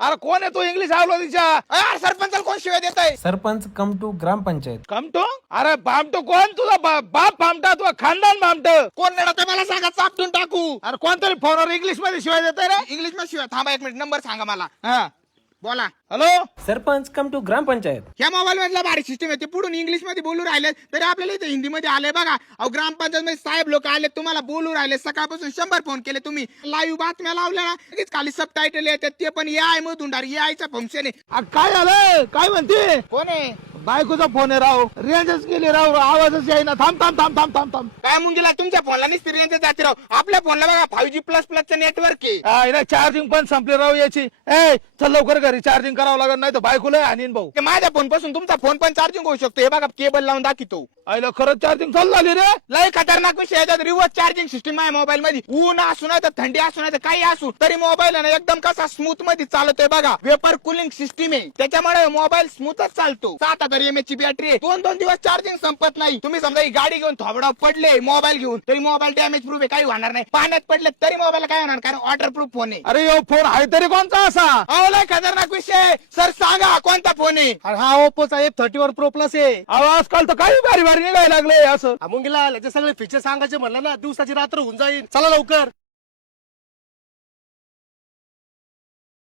अरे कोण आहे तू इंग्लिश आवलो तिच्या सरपंचाला कोण शिवाय देत आहे? सरपंच कम टू ग्रामपंचायत. भामटो? अरे भामटो कोण तुझा बाप भामटा तुझा खानदान भामट? कोण नडत मला सांगा, चापटून टाकू. अरे कोणतरी फोनवर इंग्लिश मध्ये शिवाय देत रे? इंग्लिश मध्ये शिवाय. थांबा 1 मिनिट, नंबर सांगा मला. हा बोला. हॅलो सरपंच कम टू ग्रामपंचायत. ह्या मोबाईल मधला भारी सिस्टम आहे. ते पुढून इंग्लिश मध्ये बोलू राहिले तरी आपल्याला इथे हिंदी मध्ये आले बघा. अहो ग्रामपंचायत मध्ये साहेब लोक आले, तुम्हाला बोलू राहिले. सकाळपासून 100 फोन केले तुम्ही. लाईव्ह बातम्या लावल्या ना, लगेच खाली सब टायटल येतात. ते पण AI मधून AI चा फंक्शन आहे. काय झालं? काय म्हणते? कोण आहे? बायकोचा फोन आहे राव. रेंजच गेली राव, आवाजच येईना. थांब थांब थांब थांब थांब थांब. काय मुंगीला तुमच्या फोनला निस्ती रेंज जाते राव. आपल्या फोनला बघा 5G++ चं नेटवर्क आहे. चार्जिंग पण संपली राव याची. ए चल लवकर घरी चार्जिंग करावं लागेल, नाही तर बायकोला आणीन भाऊ. ते माझ्या फोन पासून तुमचा फोन पण चार्जिंग होऊ शकतो. हे बघा केबल लावून दाखवतो. आईला खरंच चार्जिंग चालू झाली रे. लय खतरनाक विषय आहे. रिव्हर्स चार्जिंग सिस्टीम आहे मोबाईल मध्ये. ऊन असू नाही तर थंडी असू नाही तर काही असू तरी मोबाईल आहे ना एकदम कसा स्मूथ मध्ये चालतोय बघा. वेपर कुलिंग सिस्टीम आहे, त्याच्यामुळे मोबाईल स्मूथच चालतो. 7000 mAh ची बॅटरी आहे. 2-2 दिवस चार्जिंग संपत नाही. तुम्ही समजा ही गाडी घेऊन थोबडा पडले मोबाईल घेऊन तरी मोबाईल डॅमेज प्रूफ आहे, काही होणार नाही. पाण्यात पडले तरी मोबाईल काय होणार, कारण वॉटर प्रूफ फोन आहे. अरे यो फोन आहे तरी कोणता असा? अहो लय खतरनाक विषय. सर सांगा कोणता फोन आहे? हा ओप्पोचा F31 Pro Plus आहे. अहो आजकाल तर काही भारी भारी निघायला लागले असं. मुंगीला याचे सगळे फीचर सांगायचे म्हणलं ना, दिवसाची रात्र होऊन जाईल. चला लवकर.